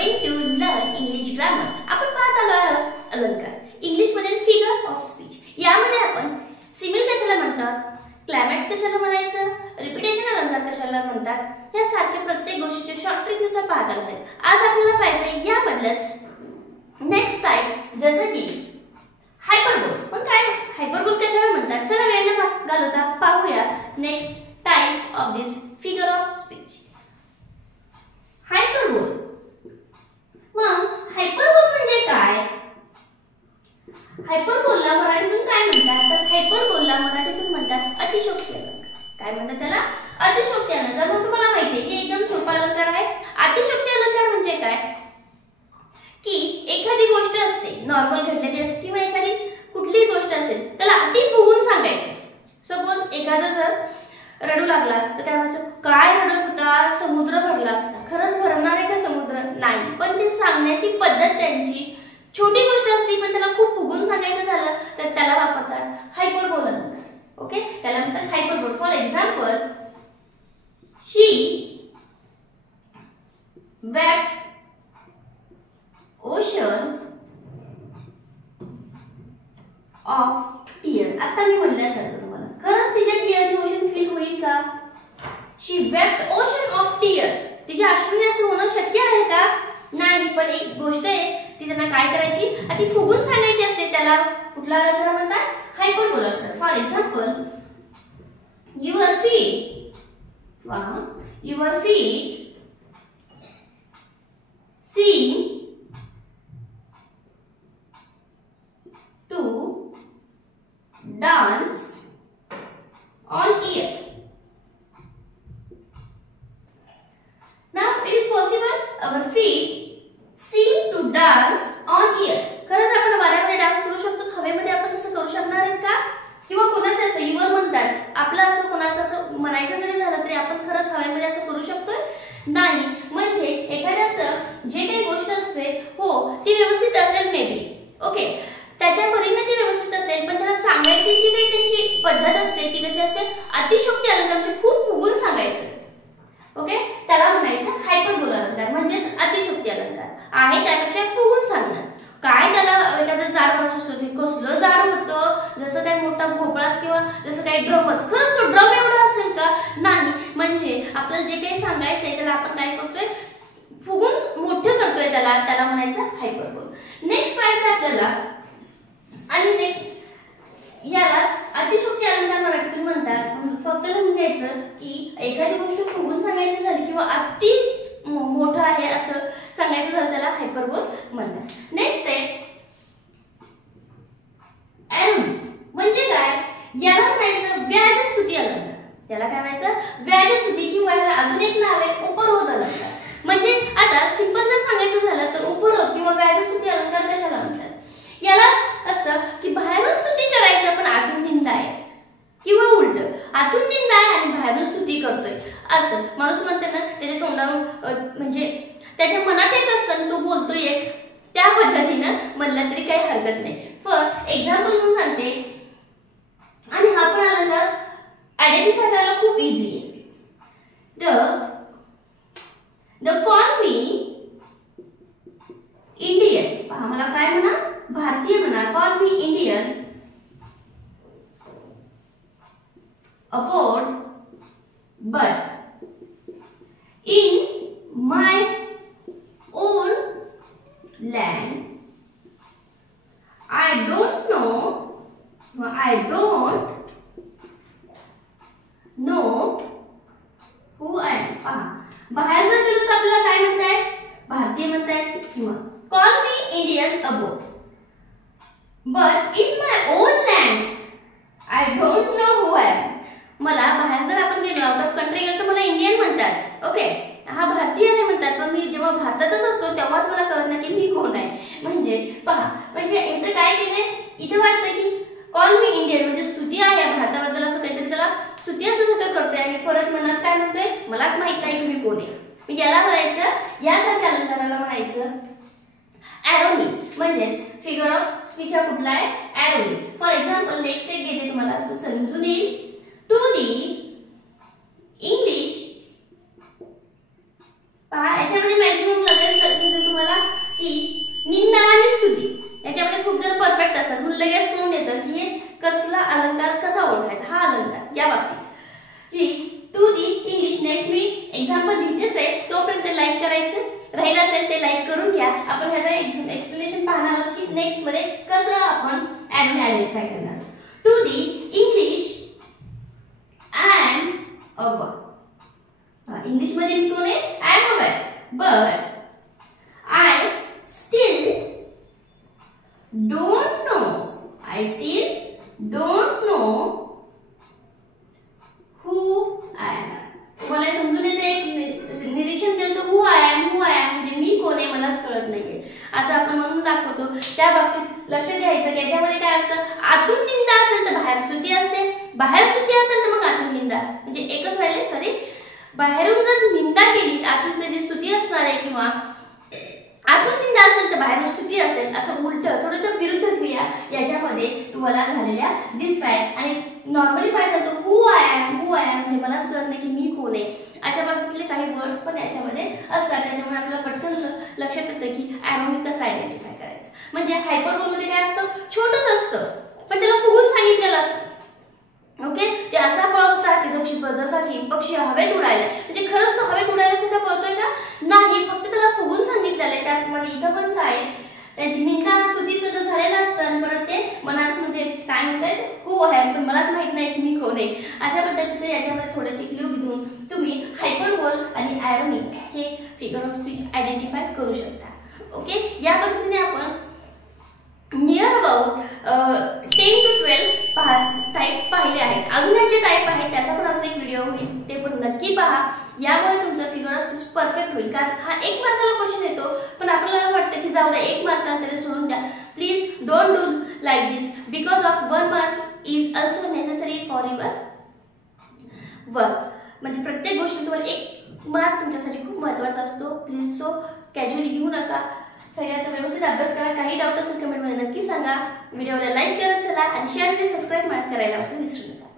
going to learn English grammar. आपण पाहत आलो आहोत अलंकार. इंग्लिश मधील फिगर ऑफ स्पीच. यामध्ये आपण सिमिल कशाला म्हणतात, क्लायमॅक्स कशाला म्हणायचं, रिपीटेशन अलंकार कशाला म्हणतात, या सारख्या प्रत्येक गोष्टीचे शॉर्ट ट्रिक नुसार पाहत आलो आहे. आज आपल्याला पाहायचं यामधलंच नेक्स्ट टाइप, जसं की हायपरबोल. पण काय हायपरबोल कशाला म्हणतात, चला वेळ न घालवता पाहूया next type of this figure of speech. Hyperbole. मग हायपरबोल म्हणजे काय? हायपरबोलला मराठीतून काय म्हणतात, तर हायपरबोलला मराठीतून म्हणतात अतिशयोक्ती अलंकार. काय म्हणतात त्याला? अतिशयोक्ती अलंकार. मग तुम्हाला माहिती आहे की एकदम सोपा अलंकार आहे. अतिशयोक्ती अलंकार म्हणजे काय की एखादी गोष्ट असते, नॉर्मल घडलेली असते किंवा एखादी कुठलीही गोष्ट असेल त्याला अति फुगून सांगायचं. सपोज एखादा जर रडू लागला तर काय म्हणायचं, काय रडत होता, समुद्र भरला असता. खरंच भरणार आहे का समुद्र? नाही, पण ते सांगण्याची पद्धत त्यांची छोटी गोष्ट असते पण त्याला खूप फुगून सांगायचं झालं तर त्याला वापरतात हायपरबोल अलंकार. ओके, त्याला म्हणतात hyperbole. For example, she wept ocean of tear. आता मी म्हणल्यासारखं तुम्हाला खरंच तिच्या टीयरने ओशन फील होईल का? शी wept ocean of tear. तिच्या अश्रूने असं होणं शक्य आहे का? नाही, पण एक गोष्ट आहे ती त्यांना काय करायची, ती फुगून सांगायची असते. त्याला कुठला अलंकार म्हणतात? हायपरबोल अलंकार. For example, your feet, your feet seem to dance on air. Now it is possible our feet seem to dance on air. खरंच आपण वाऱ्यामध्ये डान्स करू शकतो, हवेमध्ये आपण तसं करू शकणार आहेत का? किंवा कोणाचं असं युअर म्हणतात, आपलं असं कोणाचं असं म्हणायचं जरी झालं तरी आपण खरंच हवेमध्ये असं करू शकतोय? नाही. म्हणजे एखाद्याचं जे काही गोष्ट असते हो ती व्यवस्थित असेल मे बी, ओके, त्याच्या परीने ती व्यवस्थित असेल, पण त्याला सांगायची जी काही त्यांची पद्धत असते ती कशी असते, अतिशयोक्ती अलंकार. म्हणजे खूप फुगून सांगायचं. ओके, त्याला म्हणायचं हायपरबोल अलंकार, म्हणजेच अतिशयोक्ती अलंकार आहे त्यापेक्षा फुगून सांगणं. काय त्याला एखादं जाड माणूस असतो ते कसलं जाड होतं, जसं काय मोठा भोपळाच किंवा जसं काही ड्रमच. खरंच तो ड्रम एवढा असेल का? नाही. म्हणजे आपल्याला जे काही सांगायचंय त्याला आपण काय करतोय, फुगून मोठं करतोय, त्याला म्हणायचं हायपरबोल. नेक्स्ट पाहायचं आपल्याला, आणि यालाच अतिशयोक्ती अलंकार मराठीतून म्हणतात. फक्त लिहून घ्यायचं की एखादी गोष्ट फुगून सांगायची झाली किंवा अति मोठं आहे असं सांगायचं झालं त्याला हायपरबोल म्हणतात. नेक्स्ट आहे ॲरोनी. म्हणजे काय? याला म्हणायचं व्याजस्तुती अलंकार. त्याला काय म्हणायचं? व्याजस्तुती, किंवा याला अजून एक नाव आहे उपरोध अलंकार. म्हणजे आता सिंपल जर सांगायचं झालं तर उपरोध किंवा व्याजस्तुती अलंकार कशाला म्हणतात? याला असतं की बाहेरून स्तुती करायचं पण आतून निंदा आहे, किंवा उलट आतून निंदा आहे आणि बाहेरून स्तुती करतोय असं. माणूस म्हणते ना त्याच्या तोंडावर म्हणजे त्याच्या मनात एक असतं तो बोलतोय एक, त्या पद्धतीनं म्हणलं तरी काही हरकत नाही. फॉर एक्झाम्पल म्हणून सांगते, आणि हा पण अलंकार आयडेंटिफाय करायला खूप इझी आहे. The call me Indian. पहा, मला काय म्हणा, भारतीय म्हणा. Call me Indian abroad, but in my own land I don't know who I am. पहा, बाहेर जर गेलो तर आपल्याला काय म्हणताय, भारतीय म्हणताय, किंवा call me Indian abroad, but in my own land I don't know who I am. मला बाहेर जर आपण गेलो, आउट ऑफ कंट्री गेलो तर मला इंडियन म्हणतात, ओके, हा भारतीय नाही म्हणतात, पण मी जेव्हा भारतातच असतो तेव्हाच मला कळत नाही की मी कोण आहे. म्हणजे पहा, म्हणजे इथं काय केलंय, इथं वाटतं की कॉल मी इंडियन म्हणजे स्तुती आहे भारताबद्दल, असं काहीतरी त्याला स्तुती असल्यासारखं करतोय, आणि परत मनात काय म्हणतोय, मलाच माहित नाही की मी कोण आहे. याला म्हणायचं, यासारख्या अलंकाराला म्हणायचं ॲरोनी. म्हणजेच फिगर ऑफ स्पीच हा कुठला आहे? ॲरोनी. फॉर एक्झाम्पल, नेक्स्ट एक घेते तुम्हाला समजून येईल. To the English. पहा, याच्यामध्ये मॅक्सिमम लगेच निंदा आणि स्तुती याच्यामध्ये खूप जण परफेक्ट असतात म्हणून लगेच कळून येतं की हे कसला अलंकार कसा ओळखायचा हा अलंकार या बाबतीत ही टू दी इंग्लिश नेक्स्ट मी एक्झाम्पल लिहितेच आहे तोपर्यंत लाईक करायचं राहिलं असेल ते लाईक करून घ्या आपण ह्याचा एक्सप्लेनेशन पाहणार आहोत की नेक्स्ट मध्ये कसं आपण आयडेंटिफाय करणार to the English and a word English मध्ये मी कोण आहे I am a word but I still don't know. I still don't know who I am. मला समजून येते एक निरीक्षण केलं who I am म्हणजे मी कोण आहे मलाच कळत नाहीये असं आपण म्हणून दाखवतो त्या बाबतीत लक्ष द्यायचं की याच्यामध्ये काय असतं आतून निंदा असेल तर बाहेर स्तुती असते बाहेर स्तुती असेल तर मग आतून निंदा असते म्हणजे एकच व्हायला सॉरी बाहेरून जर निंदा केली आतून त्याची स्तुती असणार आहे किंवा आतून निंदा असेल तर बाहेरून स्तुती असेल असं उलट थोडं तर विरुद्ध क्रिया याच्यामध्ये तुम्हाला झालेल्या दिसतायत आणि नॉर्मली पाहिजे तर हू आय एम म्हणजे मलाच कळत नाही की मी कोण आहे अशा बाबतीतले काही वर्ड्स पण याच्यामध्ये असतात त्याच्यामुळे आपल्याला पटकन लक्षात येतं की ॲरोनिक कसं आयडेंटिफाय करायचं म्हणजे हायपरबोलमध्ये काय असतं छोटंच असतं पण त्याला फुगून सांगितलेलं असतं ओके ते असा पळत होता की जसा की पक्षी हवेत उडायला म्हणजे खरंच तो हवेत उडायला सुद्धा पळतोय का नाही फक्त त्याला फुगून सांगितलेलं आहे त्यामुळे इथं पण काय त्याची निंदा स्तुती सगळं झालेलं असतं आणि परत ते मनात मध्ये काय म्हणतात हो आहे पण मलाच माहित नाही की मी कोण आहे अशा पद्धतीचं याच्यामध्ये थोडेसे क्ल्यू घेऊन तुम्ही हायपरबोल आणि आयरोनिक हे फिगर ऑफ स्पीच आयडेंटिफाय करू शकता ओके या पद्धतीने आपण नियर अबाउट 10 to 12 टाईप पाहिले आहेत अजून याचे टाईप आहेत त्याचा पण अजून एक व्हिडिओ होईल ते पण नक्की पहा यामुळे तुमचा फिगर ऑफ स्पीच परफेक्ट होईल कारण हा एक मार्काला क्वेश्चन येतो पण आपल्याला वाटतं की जाऊ द्या एक मार्काला तरी सोडून द्या please don't do like this because of 1 mark is also necessary for your work म्हणजे प्रत्येक गोष्टी तुम्हाला एक मार्क तुमच्यासाठी खूप महत्त्वाचा असतो प्लीज सो कॅज्युअली घेऊ नका सगळ्याचा व्यवस्थित अभ्यास करा काही डाऊट असेल कमेंटमध्ये नक्की सांगा व्हिडिओला लाईक करत चला आणि शेअर आणि सबस्क्राईब करायला विसरू नका